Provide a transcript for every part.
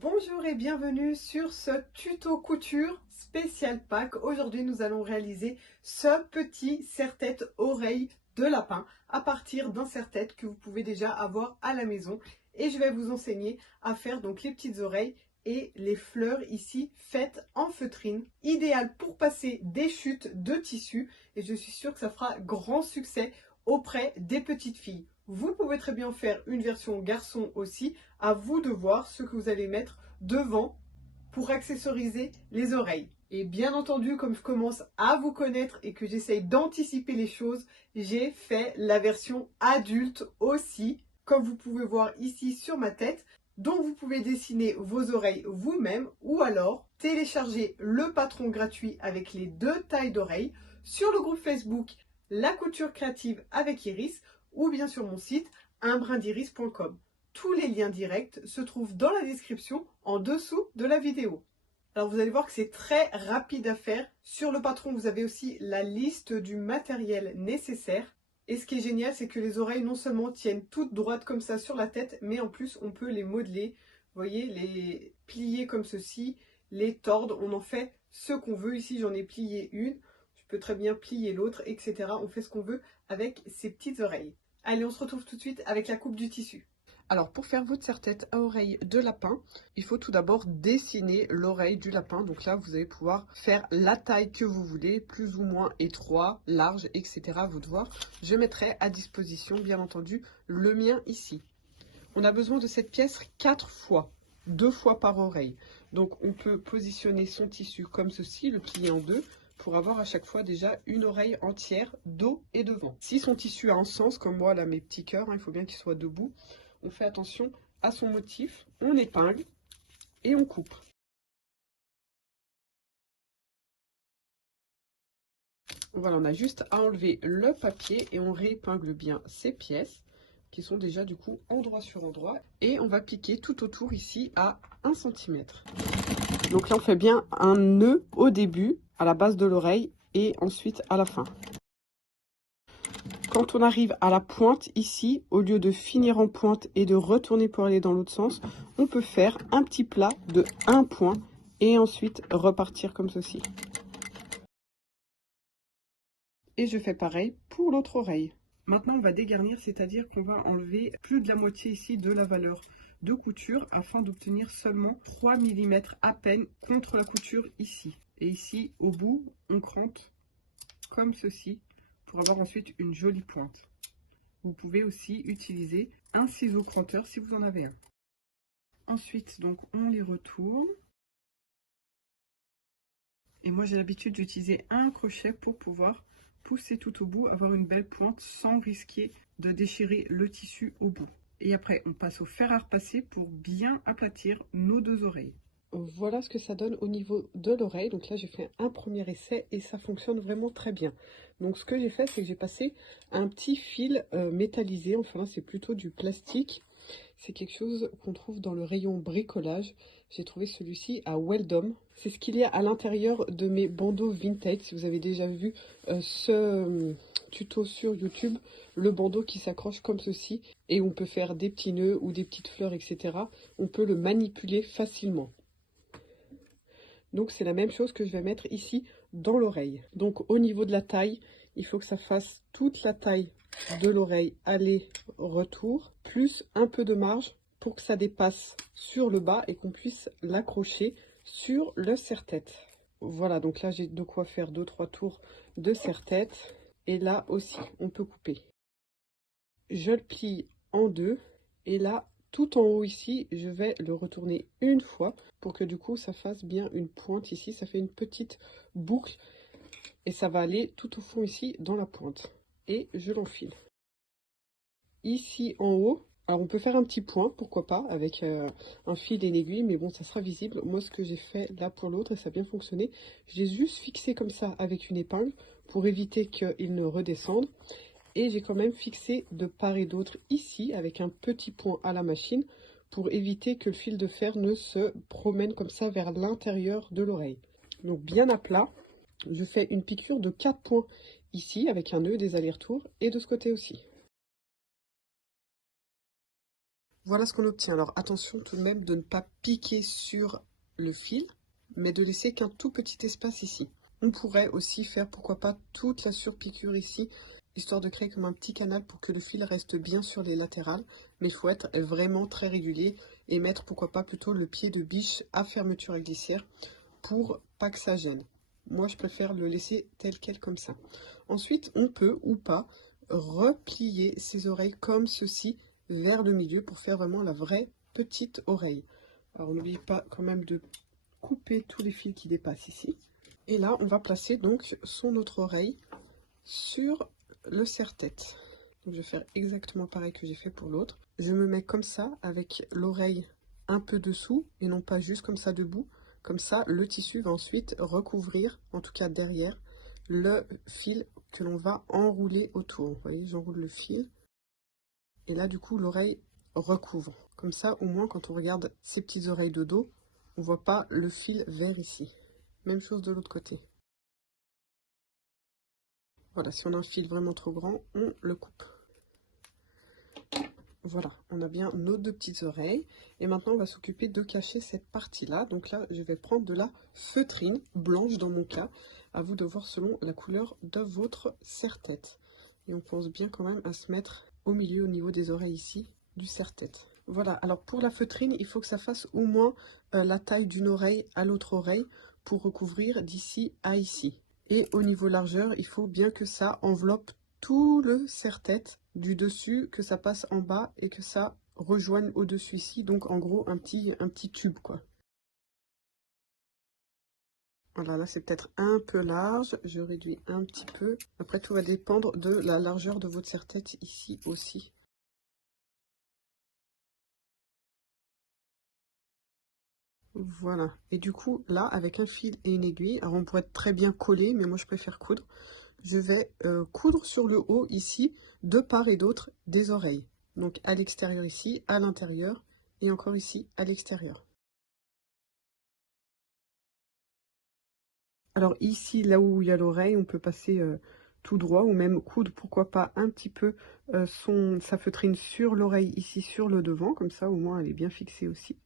Bonjour et bienvenue sur ce tuto couture spécial Pâques. Aujourd'hui, nous allons réaliser ce petit serre-tête oreille de lapin à partir d'un serre-tête que vous pouvez déjà avoir à la maison. Et je vais vous enseigner à faire donc les petites oreilles et les fleurs ici faites en feutrine. Idéal pour passer des chutes de tissu et je suis sûre que ça fera grand succès auprès des petites filles. Vous pouvez très bien faire une version garçon aussi, à vous de voir ce que vous allez mettre devant pour accessoriser les oreilles. Et bien entendu, comme je commence à vous connaître et que j'essaye d'anticiper les choses, j'ai fait la version adulte aussi, comme vous pouvez voir ici sur ma tête. Donc vous pouvez dessiner vos oreilles vous-même ou alors télécharger le patron gratuit avec les deux tailles d'oreilles sur le groupe Facebook La Couture Créative avec Iris ou bien sur mon site unbrindiris.com. Tous les liens directs se trouvent dans la description en dessous de la vidéo. Alors vous allez voir que c'est très rapide à faire. Sur le patron, vous avez aussi la liste du matériel nécessaire. Et ce qui est génial, c'est que les oreilles non seulement tiennent toutes droites comme ça sur la tête, mais en plus on peut les modeler. Vous voyez, les plier comme ceci, les tordre. On en fait ce qu'on veut. Ici, j'en ai plié une. Je peux très bien plier l'autre, etc. On fait ce qu'on veut avec ces petites oreilles. Allez, on se retrouve tout de suite avec la coupe du tissu. Alors, pour faire votre serre-tête à oreille de lapin, il faut tout d'abord dessiner l'oreille du lapin. Donc là, vous allez pouvoir faire la taille que vous voulez, plus ou moins étroit, large, etc. À vous de voir. Je mettrai à disposition, bien entendu, le mien ici. On a besoin de cette pièce 4 fois, 2 fois par oreille. Donc, on peut positionner son tissu comme ceci, le plier en deux, pour avoir à chaque fois déjà une oreille entière, dos et devant. Si son tissu a un sens, comme moi, là, mes petits cœurs, il faut bien qu'il soit debout, on fait attention à son motif, on épingle et on coupe. Voilà, on a juste à enlever le papier et on réépingle bien ces pièces qui sont déjà du coup endroit sur endroit. Et on va piquer tout autour ici à 1 cm. Donc là, on fait bien un nœud au début, à la base de l'oreille et ensuite à la fin. Quand on arrive à la pointe ici, au lieu de finir en pointe et de retourner pour aller dans l'autre sens, on peut faire un petit plat de 1 point et ensuite repartir comme ceci. Et je fais pareil pour l'autre oreille. Maintenant, on va dégarnir, c'est-à-dire qu'on va enlever plus de la moitié ici de la valeur de couture afin d'obtenir seulement 3 mm à peine contre la couture ici. Et ici, au bout, on crante comme ceci pour avoir ensuite une jolie pointe. Vous pouvez aussi utiliser un ciseau cranteur si vous en avez un. Ensuite, donc, on les retourne. Et moi, j'ai l'habitude d'utiliser un crochet pour pouvoir pousser tout au bout, avoir une belle pointe sans risquer de déchirer le tissu au bout. Et après, on passe au fer à repasser pour bien aplatir nos deux oreilles. Voilà ce que ça donne au niveau de l'oreille. Donc là, j'ai fait un premier essai et ça fonctionne vraiment très bien. Donc ce que j'ai fait, c'est que j'ai passé un petit fil métallisé. Enfin là, c'est plutôt du plastique. C'est quelque chose qu'on trouve dans le rayon bricolage. J'ai trouvé celui-ci à Weldom. C'est ce qu'il y a à l'intérieur de mes bandeaux vintage. Si vous avez déjà vu ce tuto sur YouTube, le bandeau qui s'accroche comme ceci. Et on peut faire des petits nœuds ou des petites fleurs, etc. On peut le manipuler facilement. Donc c'est la même chose que je vais mettre ici dans l'oreille. Donc au niveau de la taille, il faut que ça fasse toute la taille de l'oreille aller-retour, plus un peu de marge pour que ça dépasse sur le bas et qu'on puisse l'accrocher sur le serre-tête. Voilà, donc là j'ai de quoi faire 2-3 tours de serre-tête. Et là aussi, on peut couper. Je le plie en deux et là, tout en haut ici, je vais le retourner une fois pour que du coup ça fasse bien une pointe ici. Ça fait une petite boucle et ça va aller tout au fond ici dans la pointe. Et je l'enfile. Ici en haut, alors on peut faire un petit point, pourquoi pas, avec un fil et une aiguille, mais bon, ça sera visible. Moi, ce que j'ai fait là pour l'autre, et ça a bien fonctionné, j'ai juste fixé comme ça avec une épingle pour éviter qu'il ne redescende. Et j'ai quand même fixé de part et d'autre ici avec un petit point à la machine pour éviter que le fil de fer ne se promène comme ça vers l'intérieur de l'oreille. Donc bien à plat, je fais une piqûre de 4 points ici avec un nœud, des allers-retours et de ce côté aussi. Voilà ce qu'on obtient. Alors attention tout de même de ne pas piquer sur le fil, mais de laisser qu'un tout petit espace ici. On pourrait aussi faire, pourquoi pas, toute la surpiqûre ici, histoire de créer comme un petit canal pour que le fil reste bien sur les latérales. Mais il faut être vraiment très régulier et mettre, pourquoi pas, plutôt le pied de biche à fermeture à glissière pour pas que ça gêne. Moi, je préfère le laisser tel quel comme ça. Ensuite, on peut ou pas replier ses oreilles comme ceci vers le milieu pour faire vraiment la vraie petite oreille. Alors, n'oubliez pas quand même de couper tous les fils qui dépassent ici. Et là, on va placer donc son autre oreille sur le serre-tête. Donc, je vais faire exactement pareil que j'ai fait pour l'autre. Je me mets comme ça avec l'oreille un peu dessous et non pas juste comme ça debout. Comme ça, le tissu va ensuite recouvrir, en tout cas derrière, le fil que l'on va enrouler autour. Vous voyez, j'enroule le fil. Et là, du coup, l'oreille recouvre. Comme ça, au moins, quand on regarde ces petites oreilles de dos, on voit pas le fil vert ici. Même chose de l'autre côté. Voilà, si on a un fil vraiment trop grand, on le coupe. Voilà, on a bien nos deux petites oreilles. Et maintenant, on va s'occuper de cacher cette partie-là. Donc là, je vais prendre de la feutrine, blanche dans mon cas. À vous de voir selon la couleur de votre serre-tête. Et on pense bien quand même à se mettre au milieu, au niveau des oreilles ici, du serre-tête. Voilà, alors pour la feutrine, il faut que ça fasse au moins la taille d'une oreille à l'autre oreille pour recouvrir d'ici à ici. Et au niveau largeur, il faut bien que ça enveloppe tout le serre-tête du dessus, que ça passe en bas et que ça rejoigne au-dessus ici. Donc en gros, un petit tube, quoi. Voilà, là c'est peut-être un peu large, je réduis un petit peu. Après, tout va dépendre de la largeur de votre serre-tête ici aussi. Voilà, et du coup, là, avec un fil et une aiguille, alors on pourrait très bien coller, mais moi je préfère coudre. Je vais coudre sur le haut ici, de part et d'autre des oreilles. Donc à l'extérieur ici, à l'intérieur, et encore ici, à l'extérieur. Alors ici, là où il y a l'oreille, on peut passer tout droit, ou même coudre, pourquoi pas, un petit peu sa feutrine sur l'oreille, ici, sur le devant, comme ça, au moins, elle est bien fixée aussi.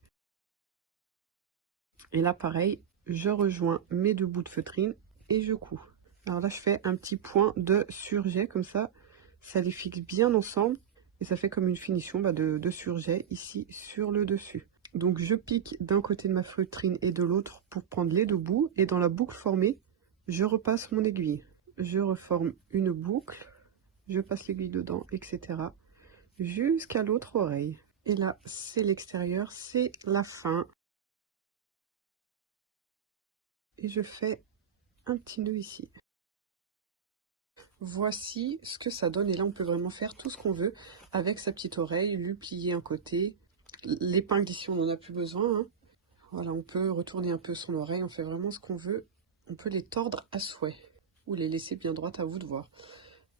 Et là, pareil, je rejoins mes deux bouts de feutrine et je couds. Alors là, je fais un petit point de surjet, comme ça les fixe bien ensemble. Et ça fait comme une finition de surjet ici sur le dessus. Donc je pique d'un côté de ma feutrine et de l'autre pour prendre les deux bouts. Et dans la boucle formée, je repasse mon aiguille. Je reforme une boucle, je passe l'aiguille dedans, etc. Jusqu'à l'autre oreille. Et là, c'est l'extérieur, c'est la fin. Et je fais un petit nœud ici. Voici ce que ça donne, et là on peut vraiment faire tout ce qu'on veut avec sa petite oreille, lui plier un côté, l'épingle ici on n'en a plus besoin, hein. Voilà, on peut retourner un peu son oreille, on fait vraiment ce qu'on veut, on peut les tordre à souhait, ou les laisser bien droites, à vous de voir.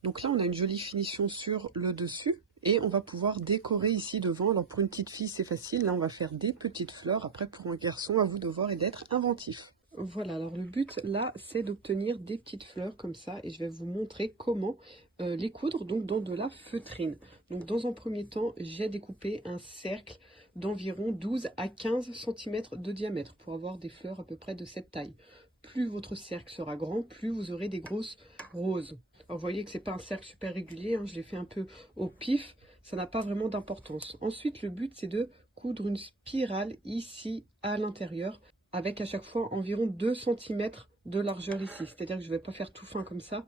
Donc là on a une jolie finition sur le dessus, et on va pouvoir décorer ici devant. Alors pour une petite fille c'est facile, là on va faire des petites fleurs, après pour un garçon, à vous de voir et d'être inventif. Voilà, alors le but là, c'est d'obtenir des petites fleurs comme ça, et je vais vous montrer comment les coudre, donc dans de la feutrine. Donc dans un premier temps, j'ai découpé un cercle d'environ 12 à 15 cm de diamètre pour avoir des fleurs à peu près de cette taille. Plus votre cercle sera grand, plus vous aurez des grosses roses. Alors vous voyez que c'est pas un cercle super régulier, hein, je l'ai fait un peu au pif, ça n'a pas vraiment d'importance. Ensuite, le but c'est de coudre une spirale ici à l'intérieur, avec à chaque fois environ 2 cm de largeur ici. C'est-à-dire que je ne vais pas faire tout fin comme ça,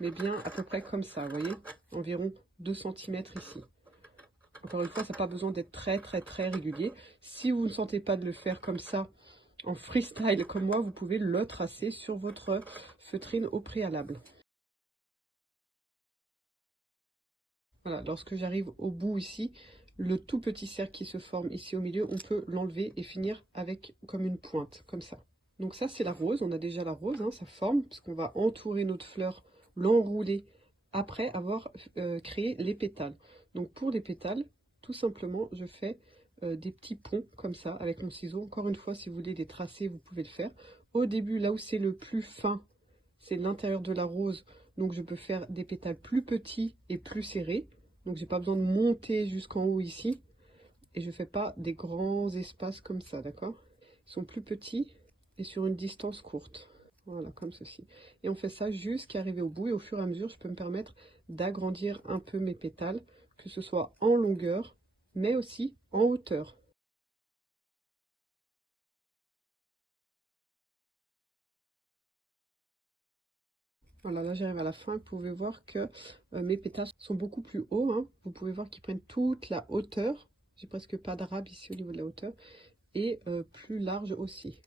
mais bien à peu près comme ça, vous voyez, environ 2 cm ici. Encore une fois, ça n'a pas besoin d'être très régulier. Si vous ne sentez pas de le faire comme ça, en freestyle comme moi, vous pouvez le tracer sur votre feutrine au préalable. Voilà, lorsque j'arrive au bout ici, le tout petit cercle qui se forme ici au milieu, on peut l'enlever et finir avec comme une pointe, comme ça. Donc ça c'est la rose, on a déjà la rose, hein, ça forme, parce qu'on va entourer notre fleur, l'enrouler après avoir créé les pétales. Donc pour les pétales, tout simplement, je fais des petits ponts comme ça avec mon ciseau. Encore une fois, si vous voulez les tracer, vous pouvez le faire. Au début, là où c'est le plus fin, c'est l'intérieur de la rose, donc je peux faire des pétales plus petits et plus serrés. Donc j'ai pas besoin de monter jusqu'en haut ici. Et je fais pas des grands espaces comme ça, d'accord? Ils sont plus petits et sur une distance courte. Voilà, comme ceci. Et on fait ça jusqu'à arriver au bout. Et au fur et à mesure, je peux me permettre d'agrandir un peu mes pétales, que ce soit en longueur, mais aussi en hauteur. Voilà, là j'arrive à la fin. Vous pouvez voir que mes pétales sont beaucoup plus hauts, hein. Vous pouvez voir qu'ils prennent toute la hauteur. J'ai presque pas d'arabe ici au niveau de la hauteur. Et plus large aussi.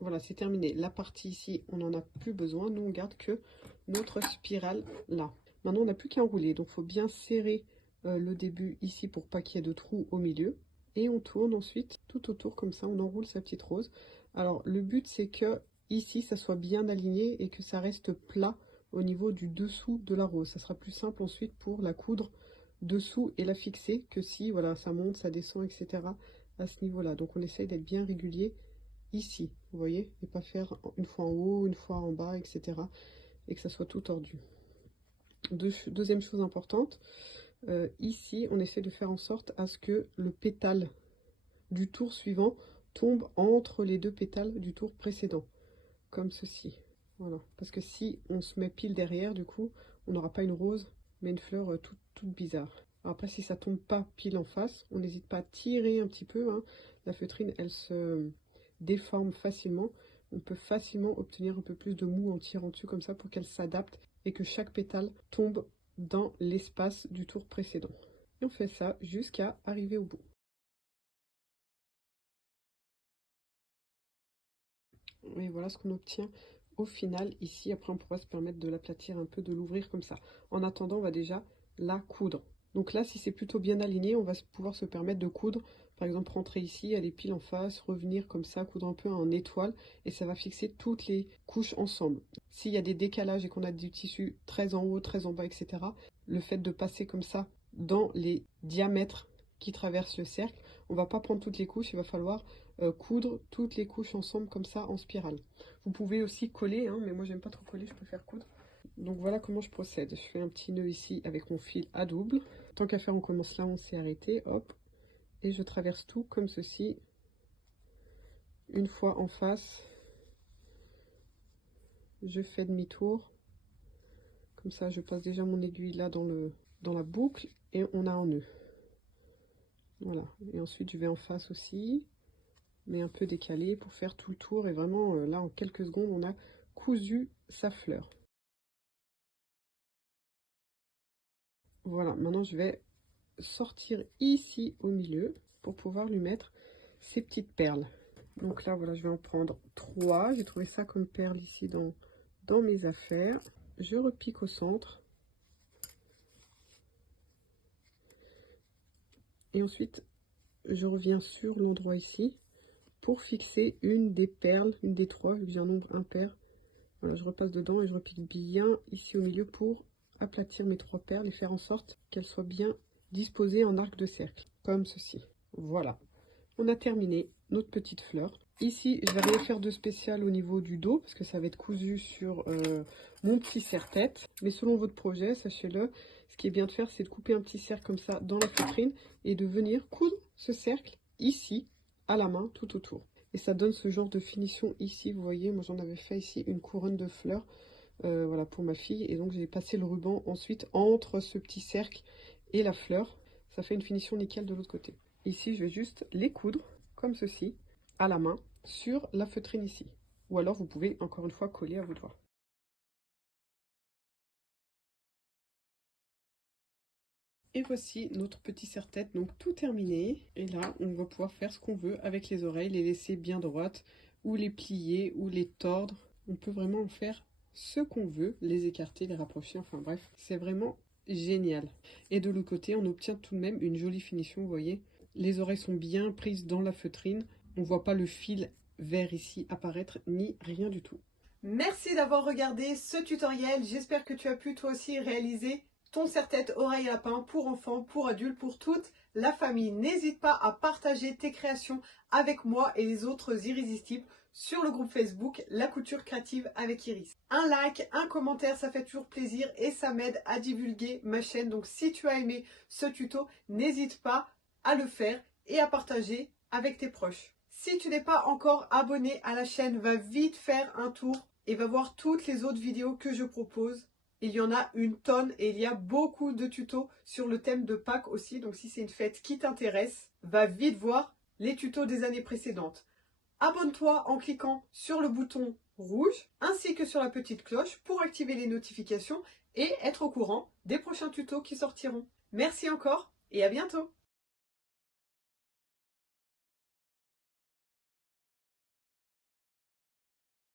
Voilà, c'est terminé. La partie ici, on n'en a plus besoin. Nous, on garde que notre spirale là. Maintenant, on n'a plus qu'à enrouler. Donc, il faut bien serrer le début ici pour pas qu'il y ait de trous au milieu. Et on tourne ensuite tout autour comme ça. On enroule sa petite rose. Alors, le but, c'est que ici, ça soit bien aligné et que ça reste plat au niveau du dessous de la rose. Ça sera plus simple ensuite pour la coudre dessous et la fixer que si, voilà, ça monte, ça descend, etc. à ce niveau-là. Donc on essaye d'être bien régulier ici, vous voyez, et pas faire une fois en haut, une fois en bas, etc. et que ça soit tout tordu. Deuxième chose importante, ici on essaie de faire en sorte à ce que le pétale du tour suivant tombe entre les deux pétales du tour précédent, comme ceci. Voilà, parce que si on se met pile derrière, du coup, on n'aura pas une rose, mais une fleur toute bizarre. Alors après, si ça tombe pas pile en face, on n'hésite pas à tirer un petit peu, hein. La feutrine, elle se déforme facilement. On peut facilement obtenir un peu plus de mou en tirant dessus comme ça pour qu'elle s'adapte et que chaque pétale tombe dans l'espace du tour précédent. Et on fait ça jusqu'à arriver au bout. Et voilà ce qu'on obtient au final ici. Après, on pourra se permettre de l'aplatir un peu, de l'ouvrir comme ça. En attendant, on va déjà la coudre. Donc là, si c'est plutôt bien aligné, on va pouvoir se permettre de coudre. Par exemple, rentrer ici, aller pile en face, revenir comme ça, coudre un peu en étoile. Et ça va fixer toutes les couches ensemble. S'il y a des décalages et qu'on a du tissu très en haut, très en bas, etc., le fait de passer comme ça dans les diamètres qui traversent le cercle, on va pas prendre toutes les couches, il va falloir coudre toutes les couches ensemble comme ça en spirale. Vous pouvez aussi coller, hein, mais moi j'aime pas trop coller, je préfère coudre. Donc voilà comment je procède. Je fais un petit nœud ici avec mon fil à double. Tant qu'à faire, on commence là, on s'est arrêté, hop. Et je traverse tout comme ceci. Une fois en face, je fais demi-tour. Comme ça, je passe déjà mon aiguille là dans la boucle et on a un nœud. Voilà. Et ensuite, je vais en face aussi, mais un peu décalé pour faire tout le tour. Et vraiment, là, en quelques secondes, on a cousu sa fleur. Voilà, maintenant je vais sortir ici au milieu pour pouvoir lui mettre ces petites perles. Donc là, voilà, je vais en prendre 3. J'ai trouvé ça comme perles ici dans mes affaires. Je repique au centre. Et ensuite, je reviens sur l'endroit ici pour fixer une des perles, une des 3, vu que j'ai un nombre impair. Voilà, je repasse dedans et je repique bien ici au milieu pour aplatir mes 3 perles et faire en sorte qu'elles soient bien disposées en arc de cercle, comme ceci. Voilà, on a terminé notre petite fleur. Ici, je vais rien faire de spécial au niveau du dos, parce que ça va être cousu sur mon petit serre-tête. Mais selon votre projet, sachez-le, ce qui est bien de faire, c'est de couper un petit cercle comme ça dans la feutrine et de venir coudre ce cercle ici, à la main, tout autour. Et ça donne ce genre de finition ici, vous voyez, moi j'en avais fait ici une couronne de fleurs, voilà, pour ma fille. Et donc j'ai passé le ruban ensuite entre ce petit cercle et la fleur. Ça fait une finition nickel de l'autre côté. Ici, je vais juste les coudre, comme ceci, à la main, sur la feutrine ici. Ou alors, vous pouvez, encore une fois, coller à vos doigts. Et voici notre petit serre-tête, donc tout terminé. Et là, on va pouvoir faire ce qu'on veut avec les oreilles, les laisser bien droites, ou les plier, ou les tordre. On peut vraiment en faire ce qu'on veut, les écarter, les rapprocher, enfin bref, c'est vraiment génial. Et de l'autre côté, on obtient tout de même une jolie finition, vous voyez. Les oreilles sont bien prises dans la feutrine. On ne voit pas le fil vert ici apparaître, ni rien du tout. Merci d'avoir regardé ce tutoriel. J'espère que tu as pu toi aussi réaliser ton serre-tête oreille lapin pour enfants, pour adultes, pour toute la famille. N'hésite pas à partager tes créations avec moi et les autres irrésistibles sur le groupe Facebook La Couture Créative avec Iris. Un like, un commentaire, ça fait toujours plaisir et ça m'aide à divulguer ma chaîne. Donc si tu as aimé ce tuto, n'hésite pas à le faire et à partager avec tes proches. Si tu n'es pas encore abonné à la chaîne, va vite faire un tour et va voir toutes les autres vidéos que je propose. Il y en a une tonne et il y a beaucoup de tutos sur le thème de Pâques aussi. Donc si c'est une fête qui t'intéresse, va vite voir les tutos des années précédentes. Abonne-toi en cliquant sur le bouton rouge ainsi que sur la petite cloche pour activer les notifications et être au courant des prochains tutos qui sortiront. Merci encore et à bientôt!